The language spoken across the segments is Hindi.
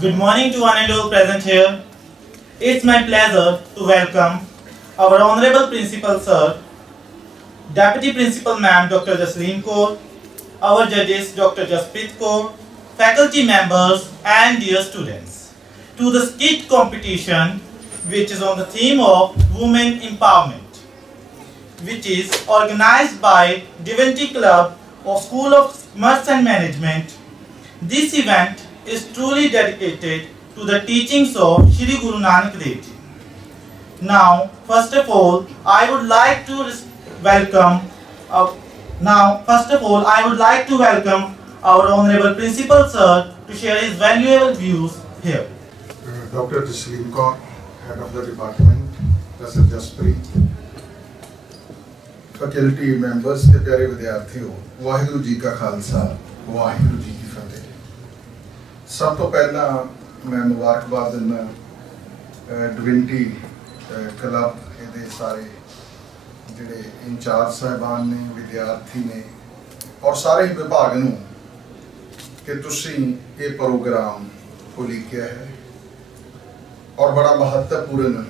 Good morning to one and all present here. It's my pleasure to welcome our Honorable Principal Sir, Deputy Principal Ma'am Dr. Jasleen Kaur, our judges Dr. Jasprit Kaur, faculty members and dear students, to the skit competition which is on the theme of Women Empowerment, which is organized by Divinity Club of School of Commerce and Management. This event is truly dedicated to the teachings of Shri Guru Nanak Dev Ji. Now, first of all, I would like to welcome our Honorable Principal Sir to share his valuable views here. Dr. Jasleen Kaur, Head of the Department, Professor Jasprit, faculty members ਤੇ ਪਿਆਰੇ ਵਿਦਿਆਰਥੀਓ, ਵਾਹਿਗੁਰੂ ਜੀ ਕਾ ਖਾਲਸਾ, ਵਾਹਿਗੁਰੂ ਜੀ ਕੀ ਫਤਿਹ। ਸਭ ਤੋਂ ਪਹਿਲਾਂ ਮੈਂ ਮੁਬਾਰਕਬਾਦ ਦਿੰਦਾ ਡਿਵਿਨਿਟੀ ਕਲੱਬ ਇਹਦੇ ਸਾਰੇ ਜਿਹੜੇ ਇੰਚਾਰਜ ਸਾਹਿਬਾਨ ਨੇ, ਵਿਦਿਆਰਥੀ ਨੇ ਔਰ ਸਾਰੇ ਵਿਭਾਗ ਨੂੰ ਕਿ ਤੁਸੀਂ ਇਹ ਪ੍ਰੋਗਰਾਮ ਉਲੀਕਿਆ ਹੈ ਔਰ ਬੜਾ ਮਹੱਤਵਪੂਰਨ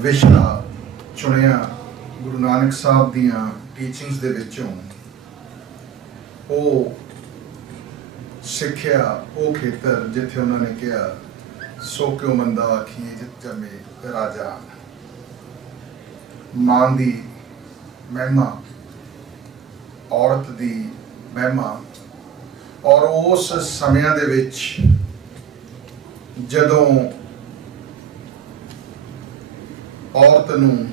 ਵਿਸ਼ਾ ਚੁਣਿਆ ਗੁਰੂ ਨਾਨਕ ਸਾਹਿਬ ਦੀਆਂ ਟੀਚਿੰਗਸ ਦੇ ਵਿੱਚੋਂ। ਉਹ ਸਿੱਖਿਆ ਉਹ ਖੇਤਰ ਜਿੱਥੇ ਉਹਨਾਂ ਨੇ ਕਿਹਾ ਸੋ ਕਿਉ ਮੰਦਾ ਆਖੀਏ ਜਿਤ ਜੰਮੇ ਰਾਜਾ। ਮਾਂ ਦੀ ਮਹਿਮਾ, ਔਰਤ ਦੀ ਮਹਿਮਾ ਔਰ ਉਸ ਸਮਿਆਂ ਦੇ ਵਿੱਚ ਜਦੋਂ ਔਰਤ ਨੂੰ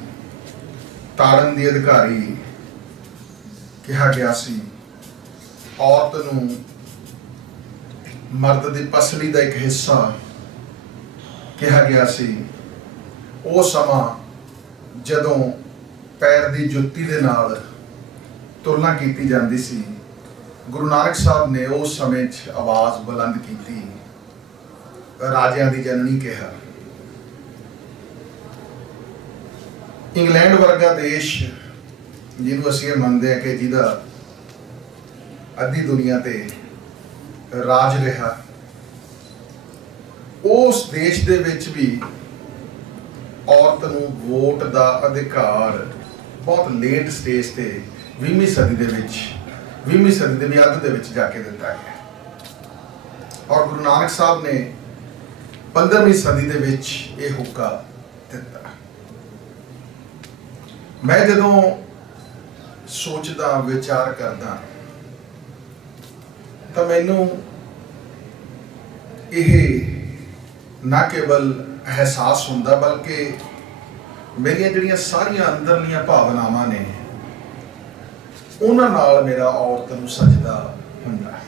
ਤਾੜਨ ਦੀ ਅਧਿਕਾਰੀ ਕਿਹਾ ਗਿਆ ਸੀ, ਔਰਤ ਨੂੰ ਮਰਦ ਦੀ ਪਸਲੀ ਦਾ ਇੱਕ ਹਿੱਸਾ ਕਿਹਾ ਗਿਆ ਸੀ। ਉਹ ਸਮਾਂ ਜਦੋਂ ਪੈਰ ਦੀ ਜੁੱਤੀ ਦੇ ਨਾਲ ਤੁਲਨਾ ਕੀਤੀ ਜਾਂਦੀ ਸੀ, ਗੁਰੂ ਨਾਨਕ ਸਾਹਿਬ ਨੇ ਉਸ ਸਮੇਂ 'ਚ ਆਵਾਜ਼ ਬੁਲੰਦ ਕੀਤੀ, ਰਾਜਿਆਂ ਦੀ ਜਨਨੀ ਕਿਹਾ। ਇੰਗਲੈਂਡ ਵਰਗਾ ਦੇਸ਼ ਜਿਹਨੂੰ ਅਸੀਂ ਇਹ ਮੰਨਦੇ ਹਾਂ ਕਿ ਜਿਹਦਾ ਅੱਧੀ ਦੁਨੀਆ ਤੇ ਰਾਜ ਰਿਹਾ, ਉਸ ਦੇਸ਼ ਦੇ ਵਿੱਚ ਵੀ ਔਰਤ ਨੂੰ ਵੋਟ ਦਾ ਅਧਿਕਾਰ ਬਹੁਤ ਲੇਟ ਸਟੇਜ ਤੇ 20ਵੀਂ ਸਦੀ ਦੇ ਵਿੱਚ 20ਵੀਂ ਸਦੀ ਦੇ ਵੀ ਅੱਧ ਦੇ ਵਿੱਚ ਜਾ ਕੇ ਦਿੱਤਾ ਗਿਆ। ਔਰ ਗੁਰੂ ਨਾਨਕ ਸਾਹਿਬ ਨੇ 15ਵੀਂ ਸਦੀ ਦੇ ਵਿੱਚ ਇਹ ਹੁਕਾ ਦਿੱਤਾ। ਮੈਂ ਜਦੋਂ ਸੋਚਦਾ ਵਿਚਾਰ ਕਰਦਾ ਤਾਂ ਮੈਨੂੰ ਇਹ ਨਾ ਕੇਵਲ ਅਹਿਸਾਸ ਹੁੰਦਾ ਬਲਕਿ ਮੇਰੀਆਂ ਜਿਹੜੀਆਂ ਸਾਰੀਆਂ ਅੰਦਰਲੀਆਂ ਭਾਵਨਾਵਾਂ ਨੇ ਉਹਨਾਂ ਨਾਲ ਮੇਰਾ ਔਰਤ ਨੂੰ ਸਜਦਾ ਹੁੰਦਾ।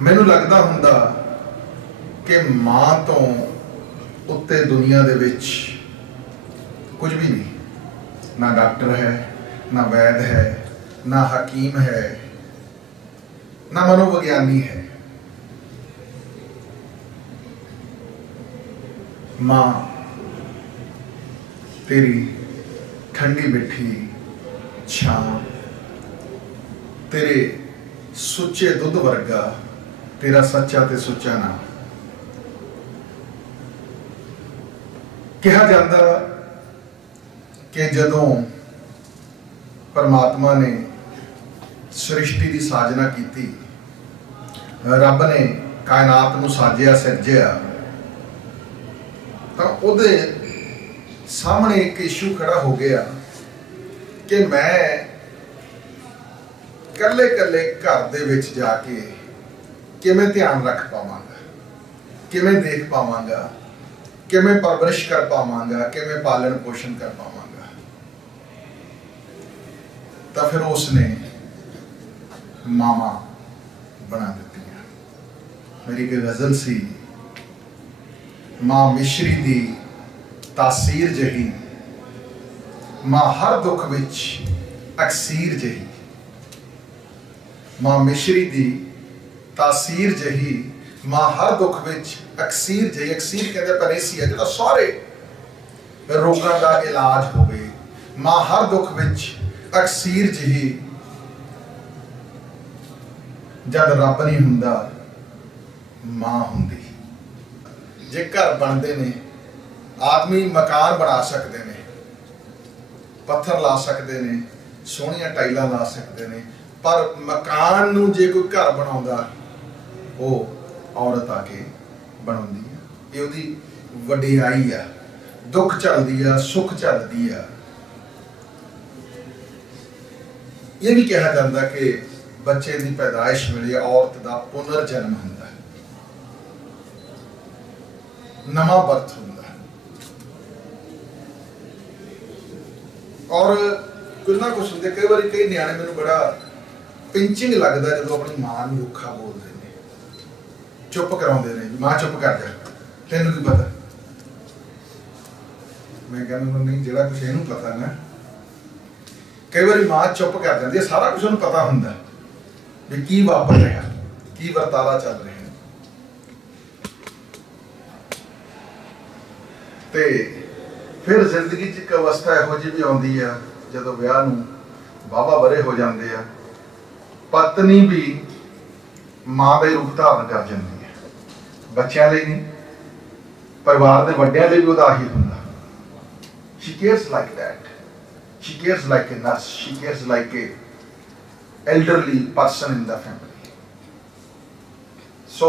ਮੈਨੂੰ ਲੱਗਦਾ ਹੁੰਦਾ ਕਿ ਮਾਂ ਤੋਂ ਉੱਤੇ ਦੁਨੀਆ ਦੇ ਵਿੱਚ ਕੁਝ ਵੀ ਨਹੀਂ, ਨਾ ਡਾਕਟਰ ਹੈ, ਨਾ ਵੈਦ ਹੈ, ਨਾ ਹਕੀਮ ਹੈ, ਨਾ ਮਨੋਵਿਗਿਆਨੀ ਹੈ। ਮਾਂ ਤੇਰੀ ਠੰਡੀ ਮਿੱਠੀ ਛਾਂ, ਤੇਰੇ ਸੁੱਚੇ ਦੁੱਧ ਵਰਗਾ, ਤੇਰਾ ਸੱਚਾ ਤੇ ਸੁੱਚਾ ਨਾਮ। ਕਿਹਾ ਜਾਂਦਾ ਕਿ ਜਦੋਂ ਪਰਮਾਤਮਾ ਨੇ ਸ੍ਰਿਸ਼ਟੀ ਦੀ ਸਾਜਨਾ ਕੀਤੀ, ਰੱਬ ਨੇ ਕਾਇਨਾਤ ਨੂੰ ਸਾਜਿਆ ਸਿਰਜਿਆ, ਤਾਂ ਉਹਦੇ ਸਾਹਮਣੇ ਇੱਕ ਇਸ਼ੂ ਖੜਾ ਹੋ ਗਿਆ ਕਿ ਮੈਂ ਕੱਲੇ ਕੱਲੇ ਘਰ ਦੇ ਵਿੱਚ ਜਾ ਕੇ ਕਿਵੇਂ ਧਿਆਨ ਰੱਖ ਪਾਵਾਂਗਾ, ਕਿਵੇਂ ਦੇਖ ਪਾਵਾਂਗਾ, ਕਿਵੇਂ ਪਰਵਰਿਸ਼ ਕਰ ਪਾਵਾਂਗਾ, ਕਿਵੇਂ ਪਾਲਣ ਪੋਸ਼ਣ ਕਰ ਪਾਵਾਂਗਾ। ਤਾਂ ਫਿਰ ਉਸਨੇ ਮਾਮਾ ਬਣਾ ਦਿੱਤੀਆਂ। ਮੇਰੀ ਇੱਕ ਗਜ਼ਲ ਸੀ, ਮਾਂ ਮਿਸ਼ਰੀ ਦੀ ਤਾਸੀਰ ਜਹੀ, ਮਾਂ ਹਰ ਦੁੱਖ ਵਿੱਚ ਅਕਸੀਰ ਜਹੀ। ਮਾਂ ਮਿਸ਼ਰੀ ਦੀ ਤਾਸੀਰ ਜਹੀ, ਮਾਂ ਹਰ ਦੁੱਖ ਵਿੱਚ ਅਕਸੀਰ ਜਹੀ। ਅਕਸੀਰ ਕਹਿੰਦੇ ਪਰੇਸੀਆ, ਜਿਹੜਾ ਸਾਰੇ ਰੋਗਾਂ ਦਾ ਇਲਾਜ ਹੋਵੇ। ਮਾਂ ਹਰ ਦੁੱਖ ਵਿੱਚ ਅਕਸੀਰ ਜਹੀ। ਜਦ ਰੱਬ ਨਹੀਂ ਹੁੰਦਾ मां हुंदी। जे घर बनते ने, आदमी मकान बना सकते हैं, पत्थर ला सकते हैं, सोहणियां टाइलां ला सकते हैं, पर मकान नूं जे कोई घर बनाउंदा वो औरत आके बनाउंदी है। ये उहदी वडियाई आ। दुख झलदी आ, सुख झलदी आ। ये भी कहा जाता कि बच्चे की पैदाइश वेले औरत का पुनर्जन्म होंदा, नवा बर्थ होंदा। और कुछ ना कुछ होंगे। कई बार कई न्याणे मैनू बड़ा पिंचिंग लगता जो अपनी मां नूं औखा बोलते हैं, चुप कराउंदे ने, मां चुप कर जा, तैनूं की पता। मैं कहना नहीं, जिहड़ा कुछ इहनूं पता ना, कई बार मां चुप कर जाती है, सारा कुछ उन्हें पता होंदा भी की वापर रहा, की वर्तारा चल रहा है। ते फिर जिंदगी च एक अवस्था इहो जी भी आउंदी है जदों विआह नूं वाहवा वरे हो जाते हैं, पत्नी भी मां का रूप धारण कर जाती है। बच्चों लिए नहीं, परिवार के वड्डियां लिए भी उहदा आही हुंदा। She cares like that. She cares like a nurse. She cares like a elderly person in the family. So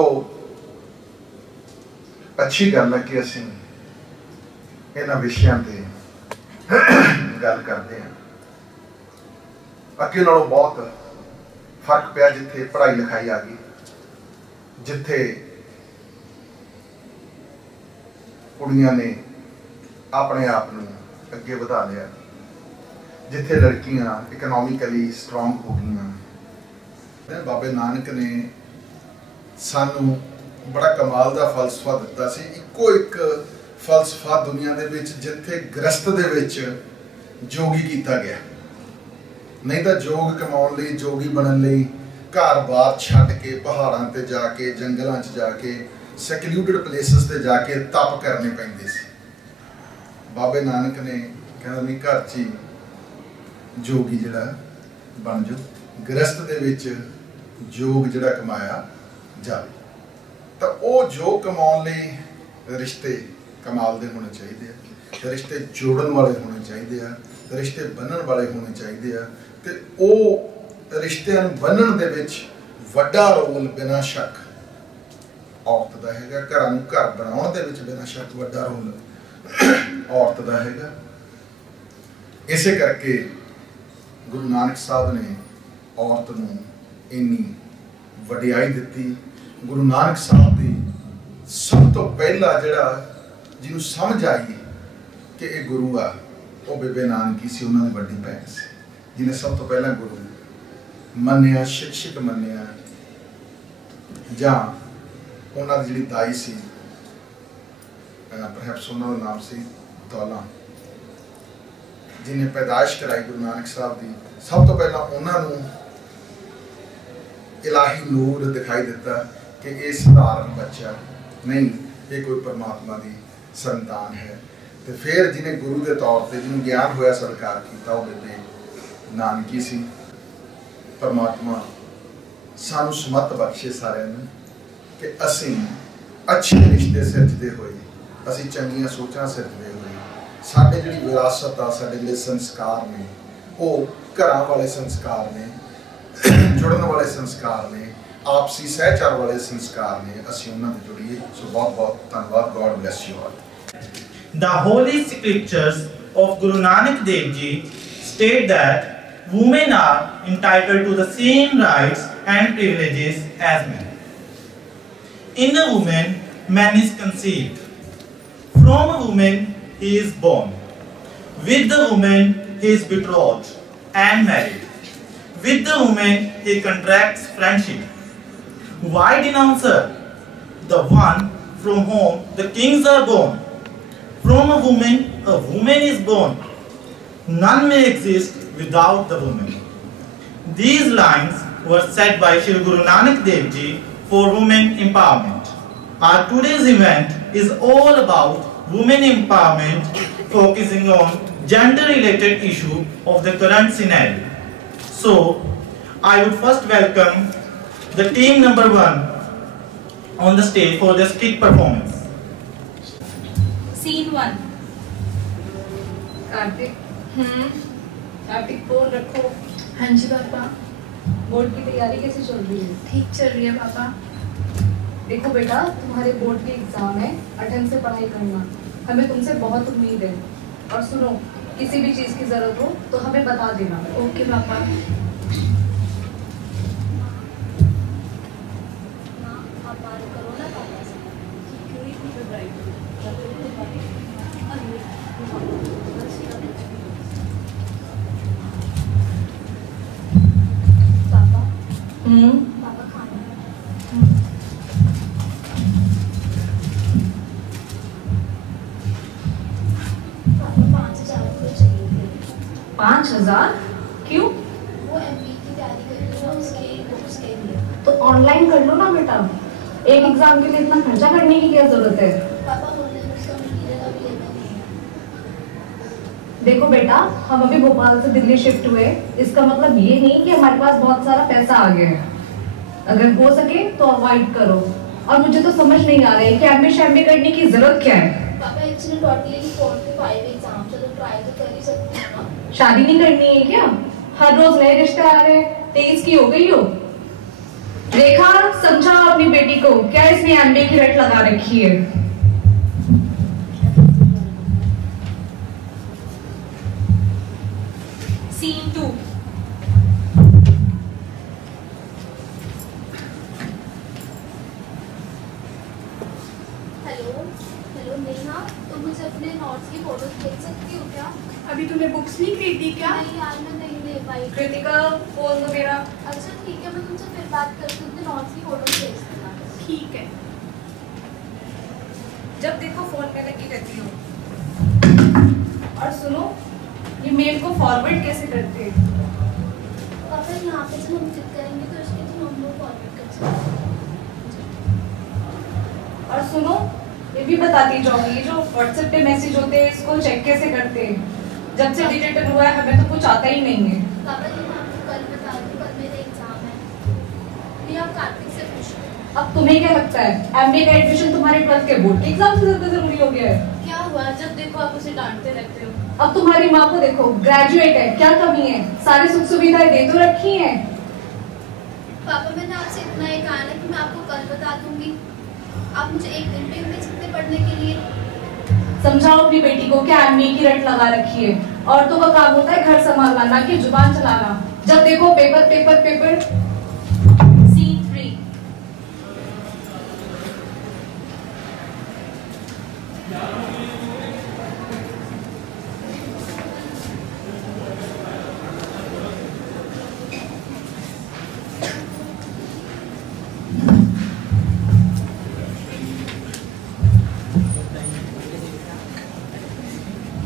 अच्छी गल है कि असीं इन्हां विषयां ते गल करते हैं। अगे नालों बहुत फर्क पिया जिथे पढ़ाई लिखाई आ गई, जिथे कुड़ियां ने अपने आप नूं अगे वधा लिया, जिथे लड़कियां इकनॉमिकली स्ट्रोंग हो गई। बाबे नानक ने सानू बड़ा कमाल का फलसफा दिता सी। इको एक फलसफा दुनिया दे विच जिथे गृहस्थ दे विच जोगी किया गया। नहीं तो जोग कमाउण लई, जोगी बनन लई घर बार छड्ड के पहाड़ां ते जाके, जंगलों च जाके, सैकल्यूटेड प्लेसिस ते जाके तप करने पैंदे सी। बाबे नानक ने कहना नहीं, घर च ही जोगी जिहड़ा बन जाओ, गृहस्थ दे विच जोग जिहड़ा कमाया जाए। तो वो जोग कमाउण लई रिश्ते कमाल दे होने चाहिए, रिश्ते जोड़न वाले होने चाहिए, रिश्ते बन्नण वाले होने चाहिए। ते वो रिश्तिਆਂ ਨੂੰ बन्नण दे विच वड्डा रोल बिना शक औरत दा हैगा। घरां नूं घर बनाउण दे विच बिना शक वड्डा रोल औरत दा हैगा। इसे करके गुरु नानक साहब ने औरत नूं इन्नी वडियाई दिती। गुरु नानक साहब की सब तो पहला जिहड़ा जिन्हों समझ आई कि ये गुरु आ, वो बेबे नानकी सी, उन्होंने वड्डी भैन सी, जिन्हें सब तो पहला गुरु मन्निया, शिक्षक मन्निया। जां उन्होंने जिहड़ी दाई सी, परहैप्स उन्होंने नाम सी दौला, जिन्हें पैदाइश कराई गुरु नानक साहब की, सब तो पहला उन्होंने इलाही नूर दिखाई दिता कि ये साधारण बच्चा नहीं, ये कोई परमात्मा की संतान है। तो फिर जिन्हें गुरु के तौर पर जिन्होंने ज्ञान होया स्वीकार किया, वो बेबे नानकी सी। परमात्मा सानू समत बख्शे सारिਆਂ ਨੂੰ कि असीं अच्छे रिश्ते सिरजदे होए, असीं चंगियां सोचां सिरजदे होए, साडे जिहड़ी विरासत आ, साडे जिहड़े संस्कार ने, वो घरां वाले संस्कार ने, जुड़न वाले संस्कार ने, आपसी सहचार वाले संस्कार ने, असीं उन्हां नाल जुड़ीए। सो बहुत बहुत धन्नवाद। God bless you all. The holy scriptures of Guru Nanak Dev Ji state that women are entitled to the same rights and privileges as men. In a woman, man is conceived. From a woman, he is born. With the woman, he is betrothed and married. With the woman, he contracts friendship. Why denounce her? The one from whom the kings are born. From a woman is born. None may exist without the woman. These lines were said by Shri Guru Nanak Dev Ji for women empowerment. Our today's event is all about women empowerment, focusing on gender-related issue of the current scenario. So, I would first welcome the team number 1 on the stage for their skit performance. Scene 1. Kartik Kartik phone रखो। हाँ जी पापा। बोर्ड की तैयारी कैसे चल रही है? ठीक चल रही है पापा। देखो बेटा, तुम्हारे बोर्ड के एग्जाम है, ढंग से पढ़ाई करना। हमें तुमसे बहुत उम्मीद है। और सुनो, किसी भी चीज की जरूरत हो तो हमें बता देना। ओके पापा। पापा खाना। 5,000? क्यों? वो एमबी की तैयारी कर रही है, उसके लिए। तो ऑनलाइन कर लो ना बेटा। एक एग्जाम के लिए इतना खर्चा करने की क्या जरूरत है? पापा बोल रहे हैं उसका मटेरियल अवेलेबल नहीं है। देखो बेटा, हम अभी भोपाल से दिल्ली शिफ्ट हुए, इसका मतलब ये नहीं कि हमारे पास बहुत सारा पैसा आ गया है। अगर हो सके तो अवॉइड करो। और मुझे तो समझ नहीं आ रहा है कि एमबी करने की जरूरत क्या है। पापा एक्चुअली टोटली 4 से 5 एग्जाम, चलो ट्राई तो कर ही सकते हैं ना। शादी नहीं करनी है क्या? हर रोज नए रिश्ते आ रहे हैं। 23 की हो गई हो। रेखा, समझाओ अपनी बेटी को, क्या इसने एमबी की रट लगा रखी है। Scene 2. हेलो नेहा, तुम मुझे अपने नोट्स की फोटोज भेज सकती हो क्या? अभी तूने बुक्स नहीं खरीदी क्या? नहीं यार, मैं नहीं ले पाई। कृतिका, फोन दो मेरा। अच्छा ठीक है, मैं तुमसे फिर बात करती हूँ, अपने नोट्स की फोटोज भेज देना। ठीक है। जब देखो फोन में लगी रहती हो। और सुनो, ये मेल को फॉरवर्ड कैसे करते हैं? पापा यहाँ पे जब हम क्लिक करेंगे तो इसके थ्रू हम लोग फॉरवर्ड कर सकते हैं। और सुनो, ये भी बताती जाऊंगी, जो व्हाट्सएप पे मैसेज होते हैं इसको चेक कैसे करते हैं। जब से डिजिटल हुआ है हमें तो कुछ आता ही नहीं है। पापा जी मैं आपको कल बता दूँ, कल मेरा एग्जाम है। ये आप कार्तिक से पूछो। अब तुम्हें क्या लगता है एमबीए का एडमिशन तुम्हारे 12th के बोर्ड के एग्जाम से ज्यादा जरूरी हो गया है? क्या हुआ, जब देखो आप उसे डांटते रहते हो। अब तुम्हारी माँ को देखो, ग्रेजुएट है, क्या कमी है? सारी सुख सुविधाएं दे तो रखी हैं। पापा मैंने आपसे इतना ही कहा ना कि मैं आपको कल बता दूंगी। आप मुझे एक दिन पे दे सकते पढ़ने के लिए। समझाओ अपनी बेटी को, क्या एमबीए की रट लगा रखी है। औरतों का काम होता है घर संभालना, ना कि जुबान चलाना। जब देखो पेपर पेपर पेपर। Scene 3.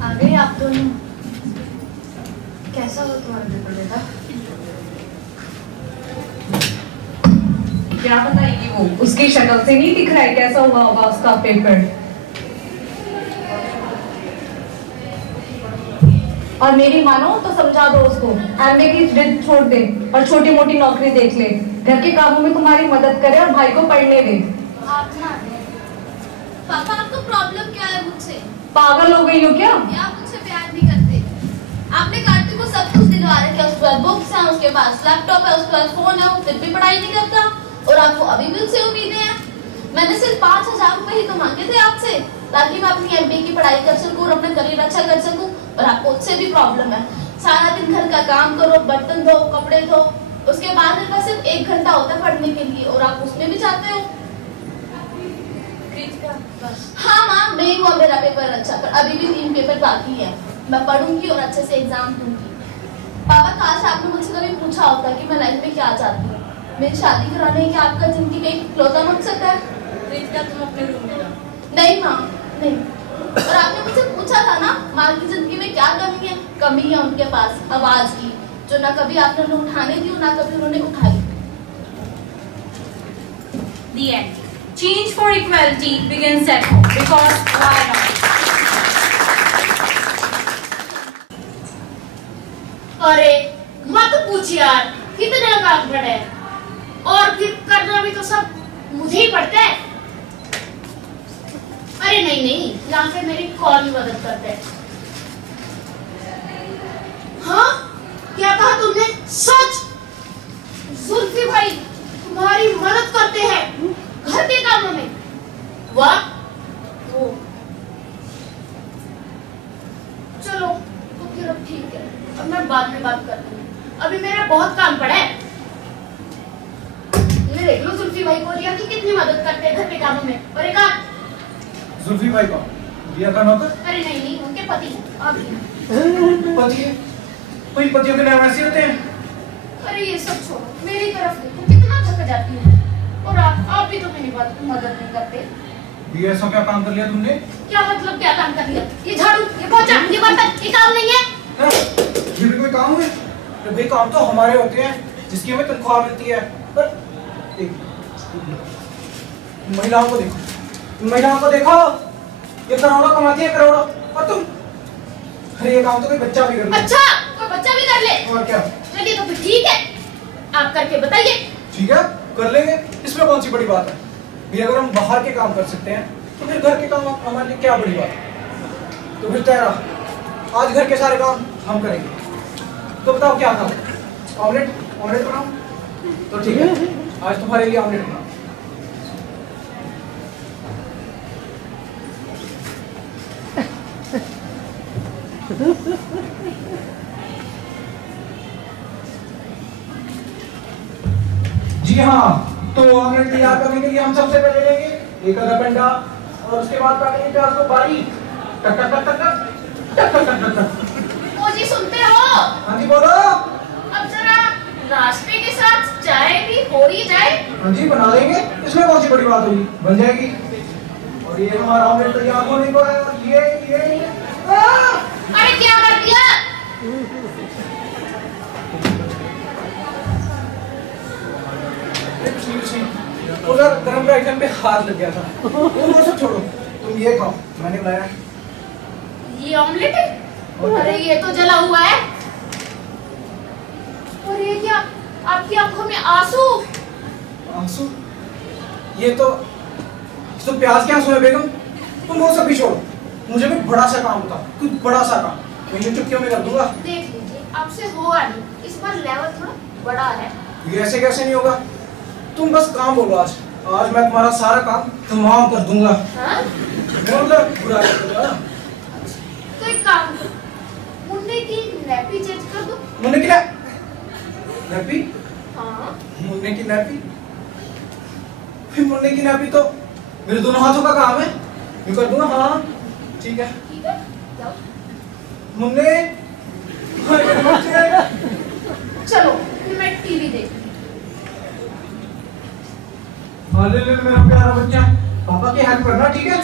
आ गए आप दोनों। कैसा हो तुम्हारा पेपर बेटा? क्या बताएगी वो? उसकी शक्ल से नहीं दिख रहा है कैसा हुआ होगा उसका पेपर। और मेरी मानो तो समझा दो उसको, एमबीए की जिद छोड़ दे और छोटी मोटी नौकरी देख ले। घर के कामों में तुम्हारी मदद करे और भाई को पढ़ने दे। आप ना पापा, आपको प्रॉब्लम क्या है मुझसे? पागल हो गई हो क्या? या आप मुझसे प्यार नहीं करते? आपने कार्तिक को सब कुछ दिलवा रखा है, उसके पास बुक्स हैं, उसके पास लैपटॉप है, उसके पास फोन है, वो फिर भी पढ़ाई नहीं करता। और आपको अभी भी उससे उम्मीदें हैं। मैंने सिर्फ 5,000 रुपए ही तो मांगे थे आपसे, ताकि मैं अपनी एमबीए की पढ़ाई कर सकूं और अपना करियर अच्छा कर सकूं। और आपको उससे भी प्रॉब्लम है। सारा दिन घर का काम करो, बर्तन धो, कपड़े धो, उसके बाद मेरे पास सिर्फ 1 घंटा होता है पढ़ने के लिए, और आप उसमें भी चाहते हो। हाँ माँ, नहीं हुआ मेरा पेपर अच्छा, पर अभी भी 3 पेपर बाकी है। मैं पढ़ूंगी और अच्छे से एग्जाम दूंगी। पापा, काश आपने मुझसे कभी पूछा होता कि मैं लाइफ में क्या चाहती हूँ। मेरी शादी कराने की आपका जिंदगी का इकलौता मकसद है। तुम अपने रूम में जाओ। नहीं माँ, नहीं। और आपने मुझसे पूछा था ना, माँ की जिंदगी में क्या कमी है? कमी है उनके पास आवाज की, जो ना कभी आपने उन्हें उठाने दी और ना कभी उन्होंने उठाई। The end. Change for equality begins at home, because why not? अरे मत पूछ यार, कितने काम पड़े हैं और फिर करना भी तो सब मुझे ही पड़ता है। अरे नहीं नहीं, यहाँ पे मेरी कौन मदद करते हैं। हाँ, क्या कहा तुमने? सच? जुल्फी भाई तुम्हारी मदद करते हैं घर के कामों में? वाह। वो चलो तो फिर अब ठीक है, अब मैं बाद में बात करती हूँ, अभी मेरा बहुत काम पड़ा है। ये देख लो जुल्फी भाई को रिया की कितनी मदद करते हैं घर के कामों में। और एक जुल्फी भाई कौन? रिया का नौकर? अरे नहीं नहीं, उनके पति हैं। अब पति है? कोई पतियों के नाम ऐसे होते हैं? अरे ये सब छोड़ो, मेरी तरफ देखो, कितना थक जाती हूँ। और आप भी तो मेरी बात मदद नहीं करते। ये ऐसा क्या काम कर लिया तुमने? क्या मतलब क्या काम कर लिया? ये झाड़ू, ये पोछा, ये बर्तन, ये काम नहीं है? ये भी कोई काम है? तो भाई काम तो हमारे होते हैं जिसकी हमें तनख्वाह मिलती है। पर महिलाओं को देखो, महिलाओं को देखो, ये करोड़ों कमाती है, करोड़ों। और तुम? अरे ये काम तो कोई बच्चा भी कर ले। अच्छा, कोई बच्चा भी कर ले? और क्या? चलिए तो फिर ठीक है, आप करके बताइए। ठीक है, कर लेंगे, इसमें कौन सी बड़ी बात है? भी अगर हम बाहर के काम कर सकते हैं तो फिर घर के काम हमारे लिए क्या बड़ी बात है? तो फिर तय रहा, आज घर के सारे काम हम करेंगे। तो बताओ क्या खाओ? ऑमलेट? ऑमलेट बनाओ? तो ठीक है, आज तुम्हारे लिए ऑमलेट बनाओ। जी हाँ, तो ऑमलेट तैयार करने के लिए हम सबसे पहले लेंगे एक अदरक अंडा और उसके बाद काटेंगे प्याज को बारीक। टक टक टक टक टक टक टक टक टक। ओ जी सुनते हो? हाँ जी बोलो। अब जरा नाश्ते के साथ चाय भी हो ही जाए। हाँ जी बना देंगे, इसमें कौन सी बड़ी बात होगी, बन जाएगी। और ये हमारा ऑमलेट तैयार होने को है। और ये अरे क्या कर दिया? उधर गरम राइटन पे हाथ लग गया था। वो सब छोड़ो, तुम ये खाओ, मैंने बनाया। ये ऑमलेट है? अरे ये तो जला हुआ है। और ये क्या, आपकी आंखों में आंसू? आंसू? ये तो प्याज के आंसू है बेगम। तुम वो सब भी छोड़ो, मुझे भी बड़ा सा काम होता, कुछ बड़ा सा काम मैं यूं चुटकियों में कर दूंगा। देख लीजिए, आपसे होगा नहीं, इस बार लेवल थोड़ा बड़ा है। ये ऐसे कैसे नहीं होगा? तुम बस काम बोलो, आज मैं तुम्हारा सारा काम तमाम कर दूंगा। हाँ? मतलब बुरा कर दूंगा। तो एक काम करो, मुन्ने की नैपी चेंज कर दो। मुन्ने की नैपी? हाँ। मुन्ने की नैपी? फिर मुन्ने की नैपी तो मेरे दोनों हाथों का काम है, ये कर दूंगा। हाँ ठीक है। ठीक है, जाओ। मुन्ने चलो फिर मैं टीवी देखती हूँ। ले मेरा प्यारा बच्चा, पापा की हेल्प करना, ठीक है?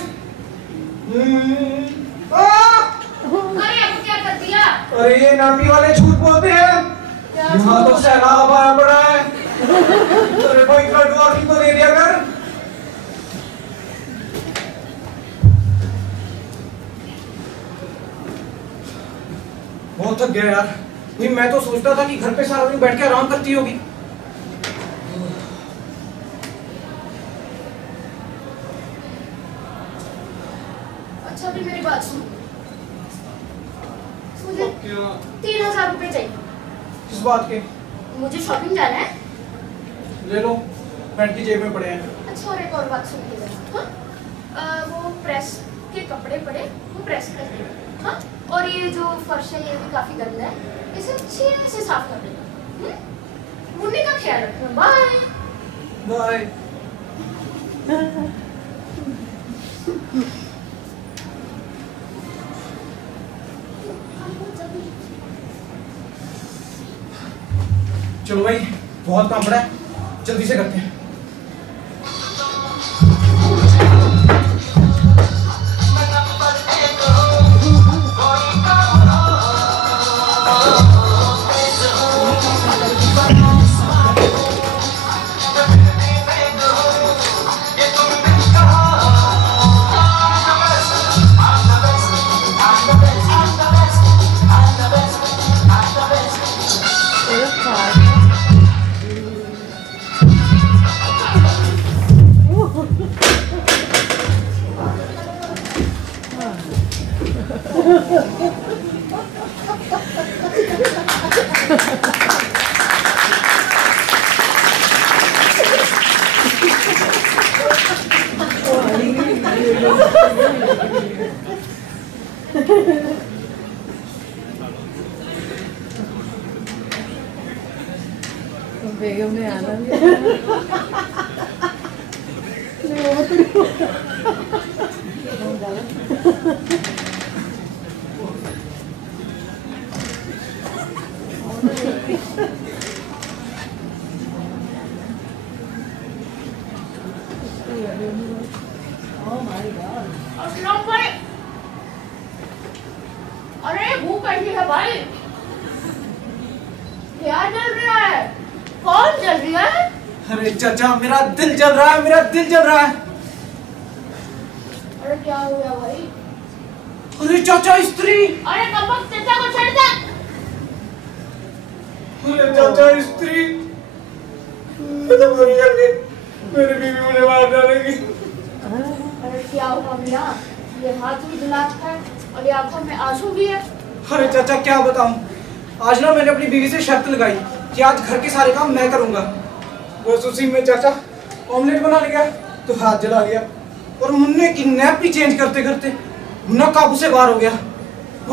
अरे अब क्या कर दिया? अरे ये नापी वाले झूठ बोलते हैं, यहाँ तो सैलाब आया पड़ा है। अरे कोई वार्निंग तो दे दिया कर। बहुत थक गया यार। भाई मैं तो सोचता था कि घर पे सारा दिन बैठ के आराम करती होगी। अच्छा अभी मेरी बात सुनो, मुझे 3000 रुपए चाहिए। किस बात के? मुझे शॉपिंग जाना है। ले लो, पैंट की जेब में पड़े हैं। अच्छा और एक और बात सुन के जाना, हाँ? वो प्रेस के कपड़े पड़े, वो प्रेस कर देना। हाँ? और ये जो फर्श है ये भी काफी गंदा है, इसे अच्छे से साफ कर देना। मुन्ने का ख्याल रखना। Bye bye. चलो भाई, बहुत काम पड़ा है, जल्दी से करते हैं। बेगम ने आना अस्सलाम भाई। अरे भूख कैसी है भाई? क्या चल रहा है? कौन चल रहा है? अरे चाचा मेरा दिल जल रहा है, मेरा दिल जल रहा है। अरे क्या हुआ भाई? अरे चाचा स्त्री। अरे कपक चाचा को छोड़ दे। अरे चाचा स्त्री। मैं तो मर जाऊंगी, मेरी बीवी मुझे मार डालेगी। अरे क्या हुआ भैया? ये हाथ भी गुलाब है और ये आंखों में आंसू भी है। अरे चाचा क्या बताऊं, आज ना मैंने अपनी बीवी से शर्त लगाई कि आज घर के सारे काम मैं करूंगा। बस उसी में चाचा ऑमलेट बना लिया तो हाथ जला लिया, और मुन्ने की नैपी चेंज करते करते मुन्ना काबू से बाहर हो गया।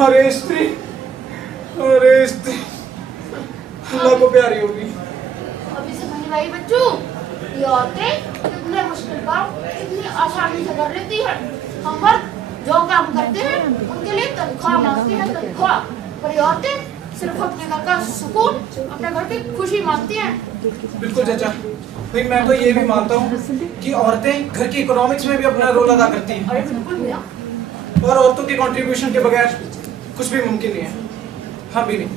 अरे स्त्री, अरे स्त्री अल्लाह को प्यारी होगी। अभी से मेरी भाई बच्चू, ये औरतें कितने मुश्किल काम कितनी आसानी से कर लेती है। हम मर्द जो काम करते हैं उनके लिए तनख्वाह मांगते हैं, तनख्वाह। पर ये औरतें सिर्फ अपने घर का सुकून, अपने घर की खुशी मांगती हैं। बिल्कुल चाचा, भाई मैं तो ये भी मानता हूँ कि औरतें घर की इकोनॉमिक्स में भी अपना रोल अदा करती हैं, अरे बिल्कुल भैया। और औरतों की कंट्रीब्यूशन के बगैर कुछ भी मुमकिन नहीं है। हाँ भी नहीं।